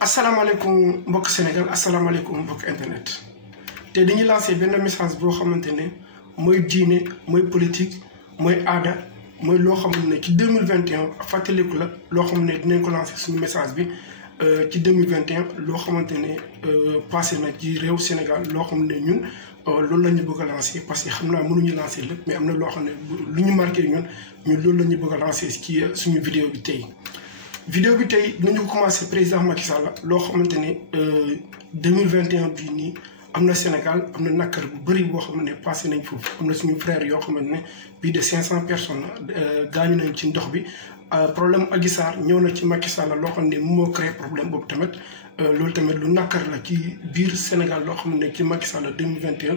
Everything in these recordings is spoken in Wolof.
asalaamaaleykum mbokk Sénégal asalaamaaleykum mbokk internet te dañuy lancé benn message boo xamante ne mooy diine mooy politique mooy aada mooy loo xam ne ci 2021 fàttaliku la loo xam ne dinañ ko lancé suñu message bi ci 2021 loo xamante ne passé na ci réew Sénégal loo xam ne ñun loolu la ñu bëgg a lancé parce que xam naa mënuñu lancé lépp mais am na loo xam ne lu ñu marqué ñun loolu la ñu bëgg a lancé ci suñu vidéo bi tey. vidéo bi tey dinañu commencé président Macky Sall loo xamante ne 2021 bii nii am na Sénégal am na nakkar bu bëri boo xam ne passé nañ foofu am na suñu frère yoo xamante ne plus de 500 personnes gaañu nañ ci ndox bi problème Adji Sarr ñëw na ci Macky Sall loo xam ne moo créé problème boobu tamit loolu tamit lu nakkar la ci biir Sénégal loo xam ne ci Macky Sall 2021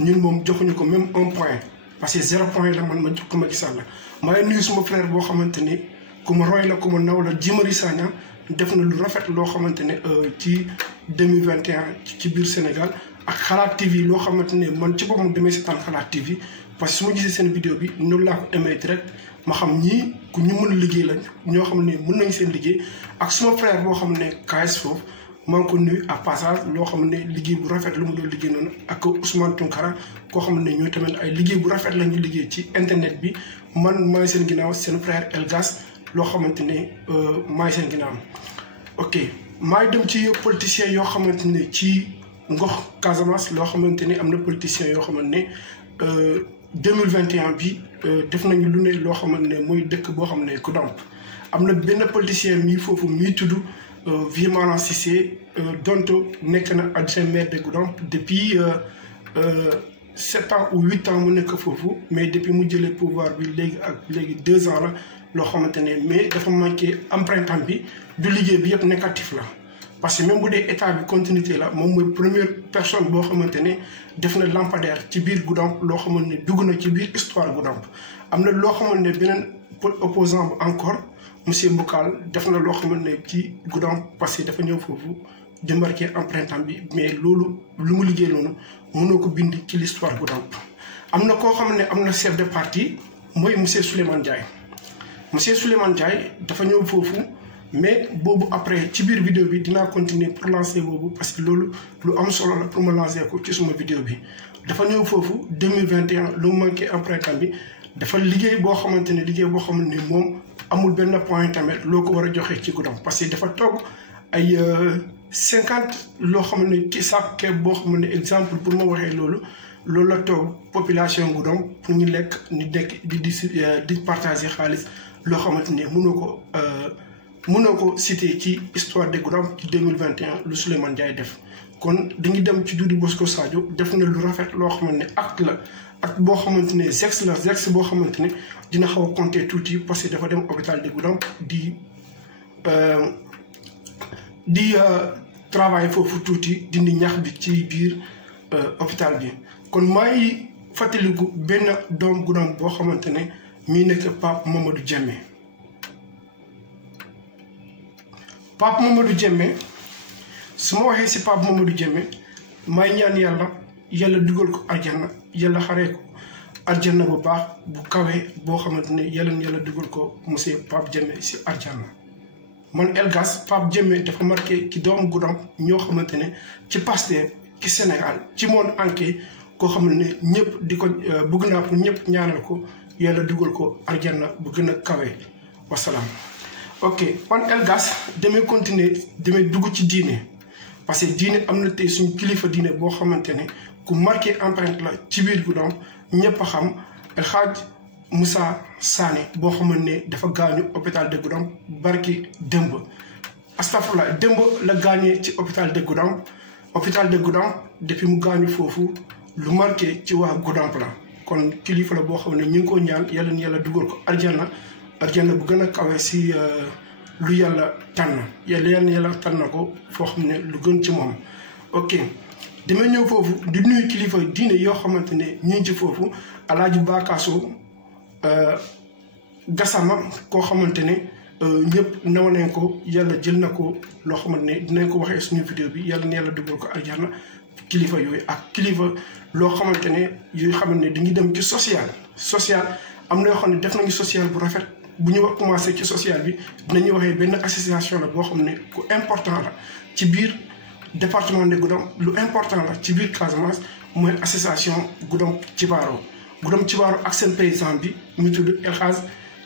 ñun moom joxuñu ko même un point parce que 0 point la man ma jox ko Macky Sall maa ngi nuyu suma frère boo xamante ni ku ma roy la ku ma naw la Guy Marius Sagna def na lu rafet loo xamante ne ci 2021 ci biir Sénégal ak Xalaat TV loo xamante ne man ci boppam demee seetaan Xalaat TV parce que su ma gisee seen vidéo bi noonu laa ko aimé direct ma xam ñii ku ñu mën a liggéey lañ ñoo xam ne mën nañ seen liggéey ak suma frère boo xam ne KS foofu maa ngi ko nuyu à passage loo xam ne liggéey bu rafet lu mu doon liggéey noonu ak Ousmane Tounkara koo xam ne ñooy tamit ay liggéey bu rafet la ñu liggéey ci internet bi man maa ngi seen ginnaaw seen frère Elgas loo xamante ne maa ngi seen ginnaaw ok maa ngi dem ci politiciens yoo xamante ne ci ngox Casamance loo xamante ne am na politiciens yoo xamante ne 2021 bi def nañu lu ne loo xamante ne mooy dëkk boo xam ne Goudomp am na benn politicien mii foofu mii tudd Vieux Malang Cissé donto nekk na adjoint maire de Goudomp depuis 7 ans ou 8 ans mu nekk foofu mais depuis mu jëlee pouvoir bi léegi 2 ans la loo xamante ne mais dafa manqué empreinte bi du liggéey bi yëpp négatif la parce que même bu dee état bi continuité la moom mooy première personne boo xamante ne def na lampadaire ci biir Goudomp loo xamante ne dugg na ci biir histoire Goudomp am na loo xamante ne beneen opposant bu encore monsieur Boucal def na loo xamante ne ci Goudomp parce que dafa ñëw foofu di marqué empreinte bi mais loolu lu mu liggéey noonu mënoo ko bind ci l'histoire Goudomp am na koo xam ne am na chef de parti mooy monsieur Souleymane Ndiaye monsieur Souleymane Ndiaye dafa ñëw foofu mais boobu après ci biir vidéo bi dinaa continuer pour lancer boobu parce que loolu lu am solo la pour ma lancer ko ci suma vidéo bi dafa ñëw foofu 2021 lu manqué empreinte bi dafa liggéey boo xamante ne moom amul benn point tamit loo ko war a joxe ci Goudomp parce que dafa toog ay 50 loo xam ne ci sàkke boo xam ne exemple pour ma waxee loolu la toog population Goudomp pour ñu lekk ñu dekk di partager xaalis loo xamante ne mënoo ko citer ci histoire de Goudomp ci 2021 lu Souleymane Ndiaye def kon dañuy dem ci Doudou Bosco Sadio def na lu rafet loo xamante ne acte la ak boo xamante ne gexe boo xamante ne dina xaw a compter tuuti parce que dafa dem hôpital de Goudomp di travail foofu tuuti dindi ñax bi ci biir hôpital bi kon maa ngi fàttaliku benn doom Goudomp boo xamante ne mii nekk Pape Mamadou Diémé su ma waxee si Pape Mamadou Diémé may ñaan yàlla dugal ko aljanna yàlla xaree ko aljanna bu baax bu kawee boo xamante ne yàlla dugal ko monsieur Pape Diémé si aljanna man Elgas Pape Diémé dafa marqué ci doomu Goudomp ñoo xamante ne ci Pastef ci Sénégal ci monde entier koo xam ne ñëpp di ko bëgg naa pour ñëpp ñaanal ko yàlla dugal ko aljanna bu gën a kawee wasalaam. ok man Elgas damay continuer damay dugg ci diine parce que diine am na tey suñu kilifa diine boo xamante ne ku marqué empreinte la ci biir Goudomp ñëpp a xam El Hadj Moussa Sané boo xamante ne dafa gaañu hôpital de Goudomp barki démb astafurlah démb la gaañee ci hôpital de Goudomp depuis mu gaañu foofu lu marqué ci waa Goudomp la kon kilifa la boo xam ne ñu ngi ko ñaan yàlla dugal ko arjana bu gën a kawe si lu yàlla tànn yàlla tànn ko foo xam ne lu gën ci moom ok dama ñëw foofu di nuyu kilifa diine yoo xamante ne ñu ngi ci foofu Alaaji Bakaaso Gassama koo xamante ne ñëpp naw nañ ko yàlla jël na ko loo xamante ne dinañ ko waxee suñu vidéo bi yàlla dugal ko aljanna kilifa yooyu ak kilifa loo xamante ne yooyu xamante ne dañuy dem ci social am na yoo xam ne def nañu social bu rafet bu ñu wax commencé ci social bi dinañu waxee benn association la boo xam ne ku important la ci biir département de Goudomp lu important la ci biir Casamance mooy association Goudomp Thibaro ak seen président bi mu tudd El Hadj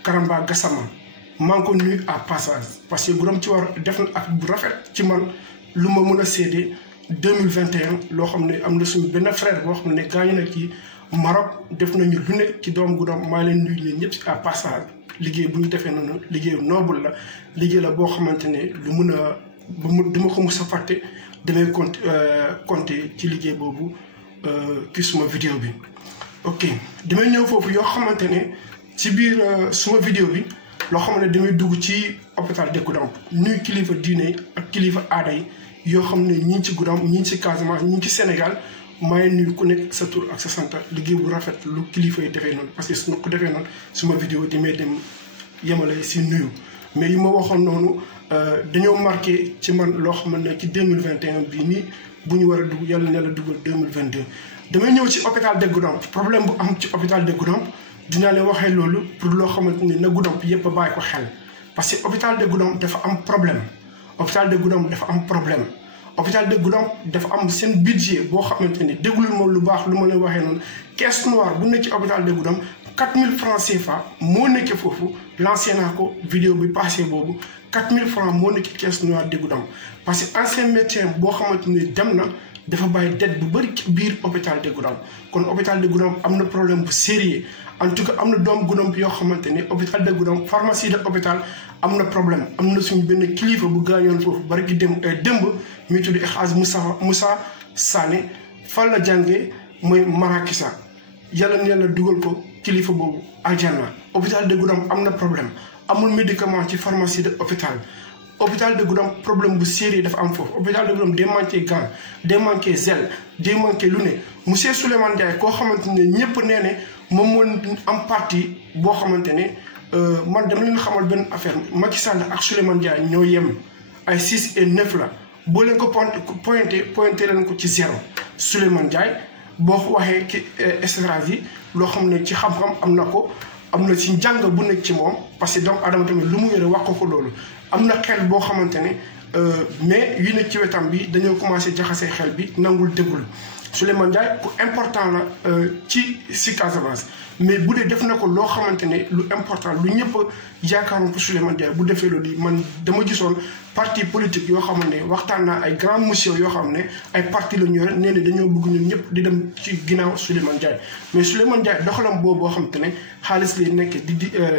Karamba Gassama maa ngi ko nuyu à passage parce que Goudomp Thibaro def na ak bu rafet ci man lu ma mën a séedee 2021 loo xam ne am na suñu benn frère boo xam ne gaañu na ci Maroc def nañu lu nekk ci doomu Goudomp maa leen nuyu leen ñëpp à passage liggéey bu ñu defee noonu liggéeyu noble la liggéey la boo xamante ne lu mën a duma ko mos a fàtte damay compter ci liggéey boobu ci suma vidéo bi. ok damay ñëw foofu yoo xamante ne ci biir suma vidéo bi loo xam ne damay dugg ci hôpital de Goudomp nuyu kilifa diine ak kilifa aada yi yoo xam ne ñii ci Goudomp ñii ci Casamance ñii ci Sénégal maa ngi nuyu ku nekk sa tur ak sa sant liggéey bu rafet lu kilifa yi defee noonu parce que su ma ko defee noonu suma vidéo di may dem yemale si nuyu mais yi ma waxoon noonu dañoo marqué ci man loo xam ne ci 2021 bii nii bu ñu war a dugg yàlla ne la dugal 2022. damay ñëw ci hôpital de Goudomp problème bu am ci hôpital de Goudomp dinaa leen waxee loolu pour loo xamante ni na Goudomp yëpp a bàyyi ko xel parce que hôpital de Goudomp dafa am problème hôpital de Goudomp dafa am problème. hôpital de Goudomp dafa am seen budget boo xamante ni déglul moom lu baax lu ma leen waxee noonu caisse noire bu nekk ci hôpital de Goudomp 4000 francs CFA moo nekk foofu lancé naa ko vidéo bi passé boobu 4000 francs moo nekk caisse noire de Goudomp parce que ancien médecin boo xamante ni dem na dafa bàyyi dette bu bëri ci biir hôpital de Goudomp kon hôpital de Goudomp am na problème bu sérieux en tout cas am na doom Goudomp yoo xamante ne hôpital de Goudomp pharmacie de hôpital am na problème am na suñu benn kilifa bu gaañoon foofu bari gi démb ñu tudd Hadj Moussa Sané fan la jàngee mooy Marakisa yàlla na yàlla dugal ko kilifa boobu aljanna hôpital de Goudomp am na problème amul médicament ci pharmacie de hôpital de Goudomp problème bu sérieux dafa am foofu hôpital de Goudomp day manqué gant day manqué gel day manqué lu ne monsieur Souleymane Ndiaye koo xamante ne ñëpp nee ne moom moo am parti boo xamante ne man dama leen xamal benn affaire Macky Sall ak Souleymane Ndiaye ñoo yem ay 6 et 9 la boo leen ko pointé leen ko ci 0 Souleymane Ndiaye boo ko waxee ci stratégie loo xam ne ci xam-xam am na ko am na ci njàng bu nekk ci moom parce que doomu adama tamit lu mu yore wax ko loolu am na xel boo xamante ne mais yu nekk ci wetam bi dañoo commencé jaxasee xel bi nangul déglu Souleymane Ndiaye ku important la ci Casamance mais bu dee def na ko loo xamante ne lu important lu ñëpp yaakaaroon ko Souleymane Ndiaye bu defee loolu man dama gisoon parti politique yoo xam ne waxtaan naa ay grand monsieur yoo xam ne ay parti la ñu yore nee na dañoo bëgg ñun ñëpp di dem ci ginnaaw Souleymane Ndiaye mais Souleymane Ndiaye doxalam boobu boo xamante ne xaalis lay nekk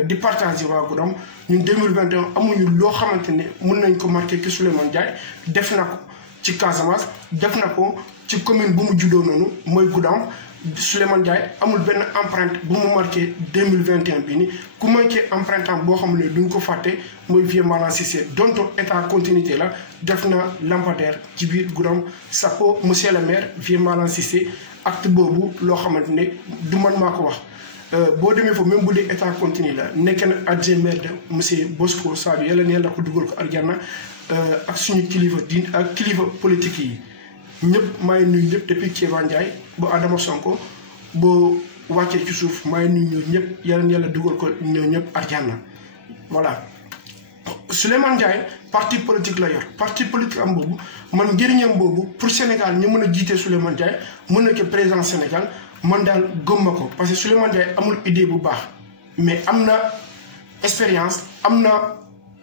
di partager waa Goudomp ñun 2021 amuñu loo xamante ne mën nañ ko marqué que Souleymane Ndiaye def na ko ci Casamance def na ko ci commune bu mu juddoo noonu mooy Goudomp Souleymane Ndiaye amul benn empreinte bu mu marqué 2021 bii nii ku manqué empreinte am boo xam ne duñ ko fàtte mooy Vieux Malang Cissé donto état continuité la def na lampadaire ci biir Goudomp sapo monsieur le maire Vieux Malang Cissé acte boobu loo xamante ne du man maa ko wax boo demee foofu même bu dee état continu la nekk na adjoint maire de monsieur Bosco Sadio yàlla neen la ko dugal ko aljanna ak suñu kilifa diin ak kilifa politique yi ñëpp maa ngi nuyu ñëpp depuis Kéba Ndiaye ba Adama Sonko boo wàccee ci suuf maa ngi nuyu ñëpp yàlla dugal ko ñëw ñëpp aljanna voilà. Souleymane Ndiaye parti politique la yor parti politique am boobu man njëriñam boobu pour Sénégal ñu mën a jiite Souleymane Ndiaye mën na ko président Sénégal man daal gëmma ko parce que Souleymane Ndiaye amul idée bu baax mais am na expérience am na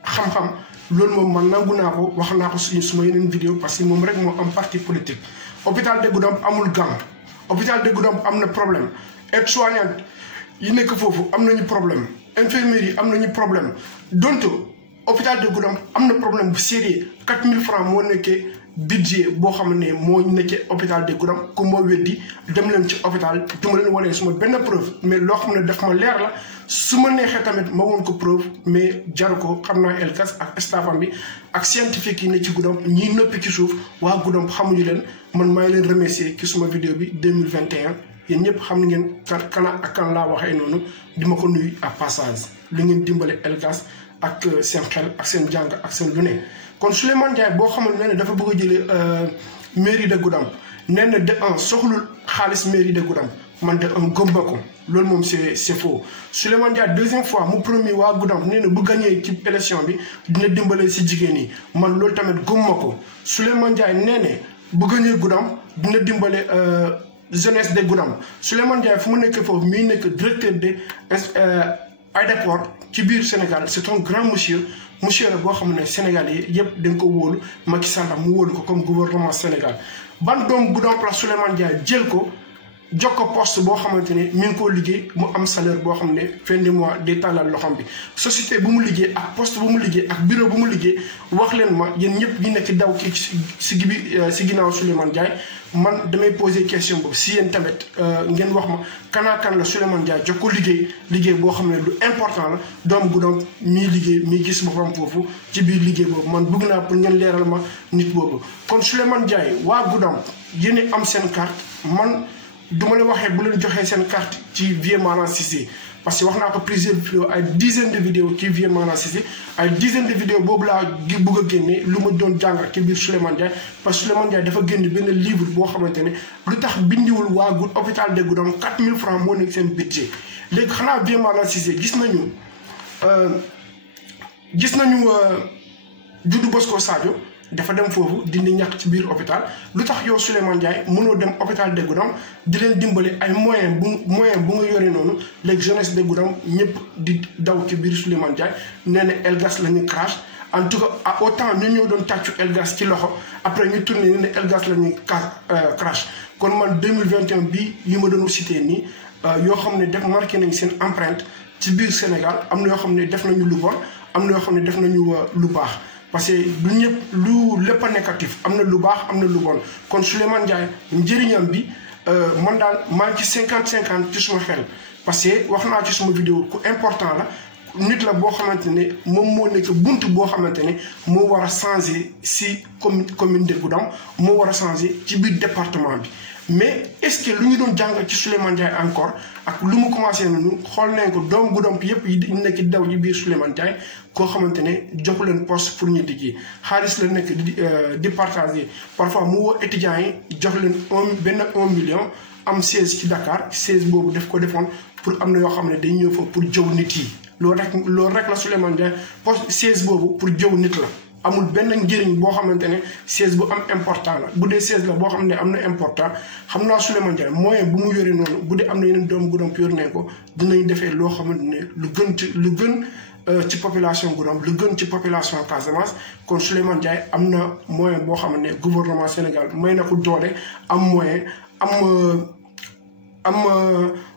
xam-xam. loolu moom man nangu naa ko wax naa ko suma yeneen vidéo parce que moom rek moo am parti politique hôpital de Goudomp amul gant hôpital de Goudomp am na problème aide-soignante yi nekk foofu am nañu problème infirmiers yi am nañu problème donc hôpital de Goudomp am na problème bu sérieux 4000 francs moo nekkee budget boo xam ne moo nekkee hôpital de Goudomp ku moo weddi dem leen ci hôpital duma leen wanee suma benn preuve mais loo xam ne daf ma leer la su ma neexee tamit ma woon ko preuve mais jaru ko xam naa Elkas ak staffam bi ak scientifique yi ne ci Goudomp ñiy nëppi ci suuf waa Goudomp xamuñu leen man maa ngi leen remercier ci suma vidéo bi 2021 yéen ñëpp xam ngeen kan ak kan laa waxee noonu di ma ko nuyu à passage lu ngeen dimbale Elkas ak seen xel ak seen jàng ak seen lu ne kon Souleymane Ndiaye boo xamante ne dafa bëgg a jëlee mairie de Goudomp nee na de un soxlul xaalis mairie de Goudomp man de gëm ko loolu moom c'est faux. Souleymane Ndiaye deuxième fois mu promis waa Goudomp nee na bu gagné ci élection bi dina dimbale si jigéen yi man loolu tamit gëm ko Souleymane Ndiaye nee na bu gagné Goudomp dina dimbale jeunesse de Goudomp. Souleymane Ndiaye fu mu nekk foofu muy nekk directeur de aéroport ci biir Sénégal c'est un grand monsieur la boo xam ne Sénégal yi yëpp dañ ko wóolu Macky Sall mu wóolu ko comme gouvernement Sénégal ban doom Goudomp la Souleymane Ndiaye jël ko jox ko poste boo xamante ne mi ngi koo liggéey mu am salaire boo xam ne fin de mois day tàllal loxoom bi société bu mu liggéey ak poste bu mu liggéey ak bureau bu mu liggéey wax leen ma yéen ñëpp ñi nekk daw kii si ginnaaw Souleymane Ndiaye man damay poser question boobu si yéen tamit ngeen wax ma kan la Souleymane Ndiaye jox ko liggéey boo xam ne lu important la doomu Goudomp mii liggéey mii gis boppam foofu ci biir liggéey boobu man bëgg naa pour ngeen leeral ma nit boobu. kon Souleymane Ndiaye waa Goudomp yéen am seen carte man duma la waxee bu leen joxee seen carte ci Vieux Malang Cissé parce que wax naa ko plusieurs vidéos ay dizaines de vidéos ci Vieux Malang Cissé ay dizaines de vidéos boobu laa bëgg a génne lu ma doon jàngat ci biir Souleymane Ndiaye parce que Souleymane Ndiaye dafa génn benn livre boo xamante ne lu tax bindiwul waa hôpital de Goudomp 4000 francs moo nekk seen budget léegi xanaa Vieux Malang Cissé gis nañu Doudou Bosco Sadio dafa dem foofu dindi ñàkk ci biir hôpital lu tax yow Souleymane Ndiaye mënoo dem hôpital de Goudomp di leen dimbali ay moyen bu nga yore noonu léegi jeunesse de Goudomp ñëpp di daw ci biir Souleymane Ndiaye nee na Elgas la ñu crash en tout cas autant ñu ñëw doon tàccu Elgas ci loxo après ñu tourné ne Elgas la ñuy crash kon man 2021 bii yi ma doon cité nii yoo xam ne def marqué nañ seen empreinte ci biir Sénégal am na yoo xam ne def nañu lu bon am na yoo xam ne def nañu lu baax parce que du ñëpp lu lépp a négatif am na lu baax am na lu bon kon Souleymane Ndiaye njëriñam bi man daal maa ngi ci 50-50 ci suma xel parce que wax naa ci suma vidéo ku important la nit la boo xamante ne moom moo nekk bunt boo xamante ne moo war a changer si commune de Goudomp moo war a changer ci biir département bi mais est-ce que lu ñu doon jàng ci Souleymane Ndiaye encore ak lu mu commencé nañu xool nañ ko doomu Goudomp yëpp yi nekk di daw ci biir Souleymane Ndiaye koo xamante ne joxu leen poste pour ñu liggéey xaalis la nekk di partager parfois mu woo étudiants yi jox leen benn 1 million am 16 ci Dakar 16 boobu def ko defoon pour am na yoo xam ne dañ ñëw fa pour jëw nit yi loolu rek la Souleymane Ndiaye poste 16 boobu pour jëw nit la amul benn njëriñ boo xamante ne 16 bu am important la bu dee 16 la boo xam ne am na important xam naa Souleymane Ndiaye moyen bu mu yore noonu bu dee am na yeneen doomu Goudomp yor nañ ko dinañ defee loo xamante ne lu gën ci population Goudomp lu gën ci population Casamance kon Souleymane Ndiaye am na moyen boo xam ne gouvernement Sénégal may na ko doole am moyen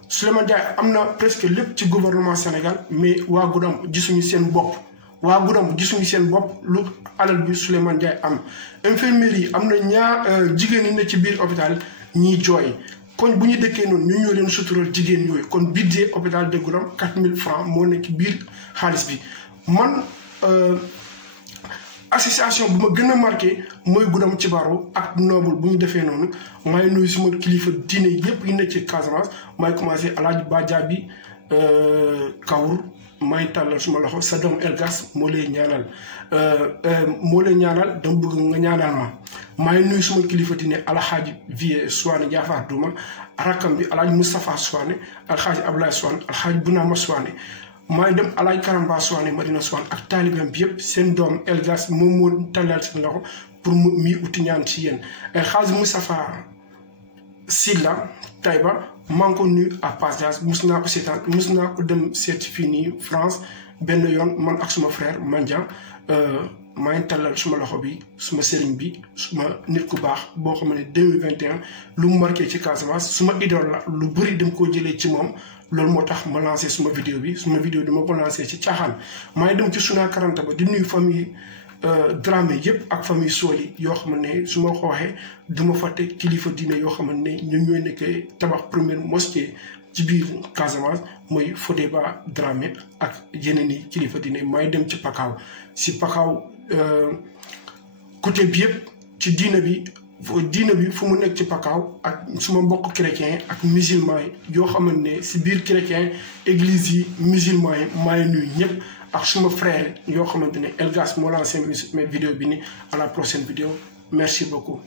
Souleymane Ndiaye am na presque lépp ci gouvernement Sénégal mais waa Goudomp gisuñu seen bopp. waa Goudomp gisuñu seen bopp lu alal bi Souleymane Ndiaye am infirmerie yi am na ñaar jigéen ñi ne ci biir hôpital ñiy jooy kon bu ñu dëkkee noonu ñu ñoo leen sutural jigéen yooyu kon budget hôpital de Goudomp 4000 francs moo nekk ci biir xaalis bi man association bu ma gën a marqué mooy Goudomp ci baro ak noble bu ñu defee noonu maay nuyu suma kilifa diine yëpp yi nekk ci Casamance maay commencé Alaaji Badiabi Kawur may tàllal suma loxo sa doom Elgas moo lay ñaanal dama bëgg nga ñaanal ma maay nuyu suma kilifa diine alxaaji Vieux Souane Jaafar Duma rakam bi alxaaji Moustapha Souane alxaaji Ablaye Souane alxaaji Bunama Souane maay dem alxaaji Karamba Souane Madina Souane ak taalibeem bi yëpp seen doom Elgas moom moo tàllal seen loxo pour mi uti ñaan ci yéen alxaaji Moustapha Silla Taïba maa ngi ko nuyu à passage mus naa ko seetaan mus naa ko dem seeti fii nii France benn yoon man ak suma frère Mandiang maa ngi tàllal suma loxo bi suma sëriñ bi suma nit ku baax boo xam ne 2021 lu mu marqué ci Casamance suma idole la lu bëri dem koo jëlee ci moom loolu moo tax ma lancé suma vidéo bi dama ko lancé ci caaxaan maa ngi dem ci Suna Karanta ba di nuyu famille Dramé yëpp ak famille Soli yoo xam ne su ma ko waxee du ma fàtte kilifa diine yoo xam ne ñun ñooy nekkee tabax première mosquée ci biir Casamance mooy Fodéba Dramé ak yeneen i kilifa diine may dem ci Pakaaw si Pakaaw côté bi yëpp ci diine bi fu mu nekk ci Pakaaw ak suma mbokk chrétien ak musulman yi yoo xamante ne si biir chrétien église yi musulman yi maay nuyu ñëpp ak suma frère yoo xamante ne Elgas moo lancé mes vidéo bi ni à la prochaine vidéo merci beaucoup